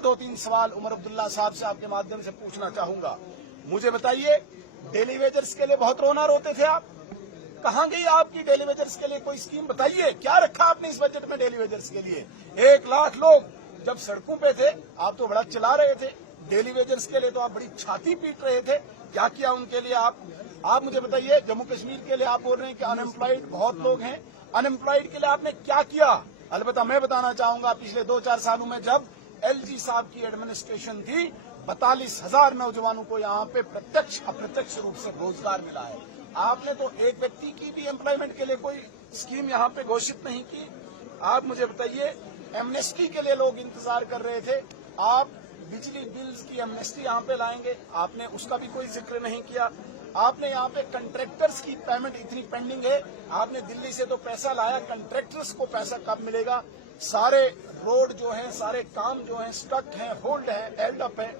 और 2-3 सवाल उमर अब्दुल्ला साहब से आपके माध्यम से पूछना चाहूंगा। मुझे बताइए, डेली वेजर्स के लिए बहुत रोते थे आप, कहाँ गई आपकी डेली वेजर्स के लिए कोई स्कीम? बताइए, क्या रखा आपने इस बजट में डेली वेजर्स के लिए? 1 लाख लोग जब सड़कों पे थे, आप तो बड़ा चिल्ला रहे थे। डेली वेजर्स के लिए तो आप बड़ी छाती पीट रहे थे। क्या किया उनके लिए आप मुझे बताइए। जम्मू कश्मीर के लिए आप बोल रहे हैं कि अनएम्प्लॉयड बहुत लोग हैं, अनएम्प्लॉयड के लिए आपने क्या किया? अलबत्ता मैं बताना चाहूंगा, पिछले 2-4 सालों में जब एलजी साहब की एडमिनिस्ट्रेशन थी, 42,000 नौजवानों को यहाँ पे प्रत्यक्ष अप्रत्यक्ष रूप से रोजगार मिला है। आपने तो एक व्यक्ति की भी एम्प्लॉयमेंट के लिए कोई स्कीम यहाँ पे घोषित नहीं की। आप मुझे बताइए, एमनेस्टी के लिए लोग इंतजार कर रहे थे, आप बिजली बिल्स की एमनेस्टी यहाँ पे लाएंगे, आपने उसका भी कोई जिक्र नहीं किया। आपने यहाँ पे कंट्रैक्टर्स की पेमेंट इतनी पेंडिंग है, आपने दिल्ली से तो पैसा लाया, कंट्रैक्टर्स को पैसा कब मिलेगा? सारे रोड जो है, सारे काम जो है स्टक है, होल्ड है, हेल्ड अप है,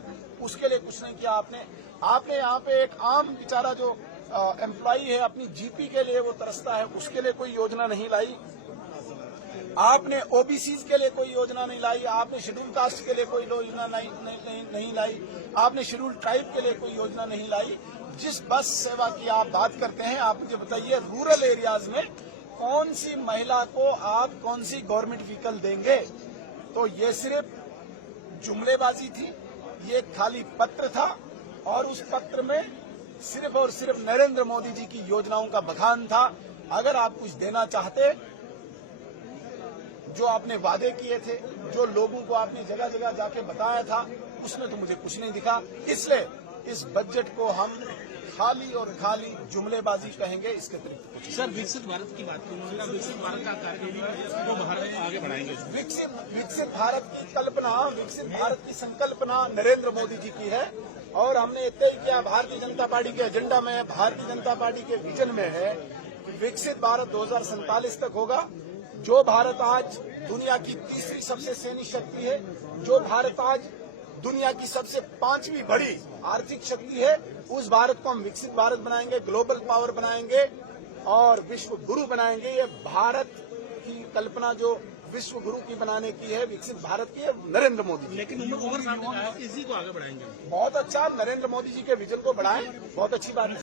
उसके लिए कुछ नहीं किया आपने यहाँ पे एक आम बेचारा जो एम्प्लॉई है, अपनी जीपी के लिए वो तरसता है, उसके लिए कोई योजना नहीं लाई। आपने ओबीसीज के लिए कोई योजना नहीं लाई, आपने शेड्यूल कास्ट के लिए कोई योजना नहीं लाई, आपने शेड्यूल ट्राइब के लिए कोई योजना नहीं लाई। जिस बस सेवा की आप बात करते हैं, आप मुझे बताइए, रूरल एरियाज में कौन सी महिला को आप कौन सी गवर्नमेंट व्हीकल देंगे? तो ये सिर्फ जुमलेबाजी थी, ये खाली पत्र था, और उस पत्र में सिर्फ और सिर्फ नरेंद्र मोदी जी की योजनाओं का बखान था। अगर आप कुछ देना चाहते, जो आपने वादे किए थे, जो लोगों को आपने जगह जगह जाके बताया था, उसमें तो मुझे कुछ नहीं दिखा। इसलिए इस बजट को हम खाली और खाली जुमलेबाजी कहेंगे, इसके अतिरिक्त कुछ। सर, विकसित भारत की बात करूंगा, विकसित भारत का कार्य वो भारत आगे बढ़ाएंगे। विकसित भारत की कल्पना, विकसित भारत की संकल्पना नरेंद्र मोदी जी की है, और हमने तय किया, भारतीय जनता पार्टी के एजेंडा में है, भारतीय जनता पार्टी के विजन में है कि विकसित भारत 2047 तक होगा। जो भारत आज दुनिया की तीसरी सबसे सैन्य शक्ति है, जो भारत आज दुनिया की सबसे 5वीं बड़ी आर्थिक शक्ति है, उस भारत को हम विकसित भारत बनाएंगे, ग्लोबल पावर बनाएंगे और विश्व गुरु बनाएंगे। ये भारत की कल्पना जो विश्व गुरु की बनाने की है, विकसित भारत की है, नरेंद्र मोदी जी। लेकिन उमर साहब ने कहा इसी को आगे बढ़ाएंगे। बहुत अच्छा, नरेंद्र मोदी जी के विजन को बढ़ाएं, बहुत अच्छी बात है।